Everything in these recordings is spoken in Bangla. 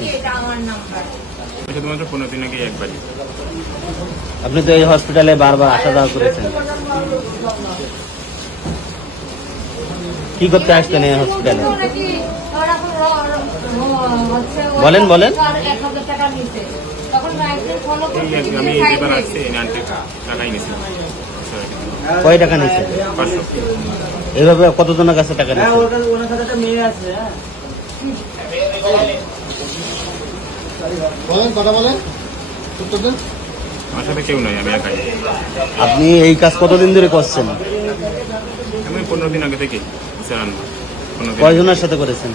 আপনি? শুধুমাত্র 15 দিন আগে একবারই। আপনি তো এই হসপিটালে বারবার আসা যাওয়া করেছেন, কি করতে আসতেন এই হসপিটালে? বলেন বলেন। আমি এবার আসছি, আন্টি টাকাই নিয়েছিলাম। কয় টাকা নিয়েছে? 500। এইভাবে কতজনের কাছে টাকা নিয়েছে? আমার সাথে কেউ নাই, আমি একাই। আপনি এই কাজ কতদিন ধরে করছেন? আমি 15 দিন আগে থেকে স্যার। 15 দিন। কয়জনের সাথে করেছেন?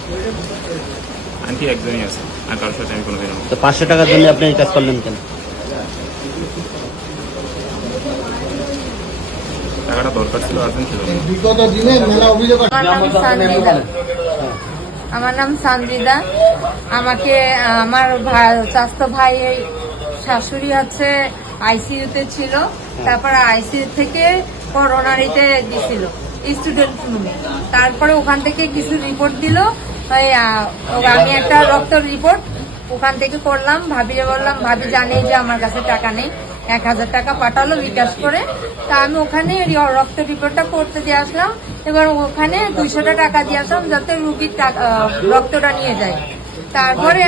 আন্টি একজনই আছে, আর কারোর সাথে আমি কোনোদিন। তো 500 টাকার জন্য আপনি এই কাজ করলেন কেন? টাকাটা দরকার ছিল, আর্জেন্ট ছিল। বিগত দিনে মেলা অভিযোগ আছে। আমার নাম সানজিদা। আমাকে আমার চাচাতো ভাই শাশুড়ি হচ্ছে আইসিইউতে ছিল, তারপর আইসিইউ থেকে করোনারিতে দিছিল স্টুডেন্ট রুমে। তারপরে ওখান থেকে কিছু রিপোর্ট দিল, আমি একটা রক্ত রিপোর্ট ওখান থেকে করলাম। ভাবিরে বললাম, ভাবি জানে যে আমার কাছে টাকা নেই, 1000 টাকা পাঠালো বিকাশ করে। তা আমি ওখানে রক্ত রিপোর্টটা করতে দিয়ে আসলাম। এবার ওখানে 200 টাকা দিয়ে আসলাম যাতে রুগীর রক্তটা নিয়ে যায়। তারপরে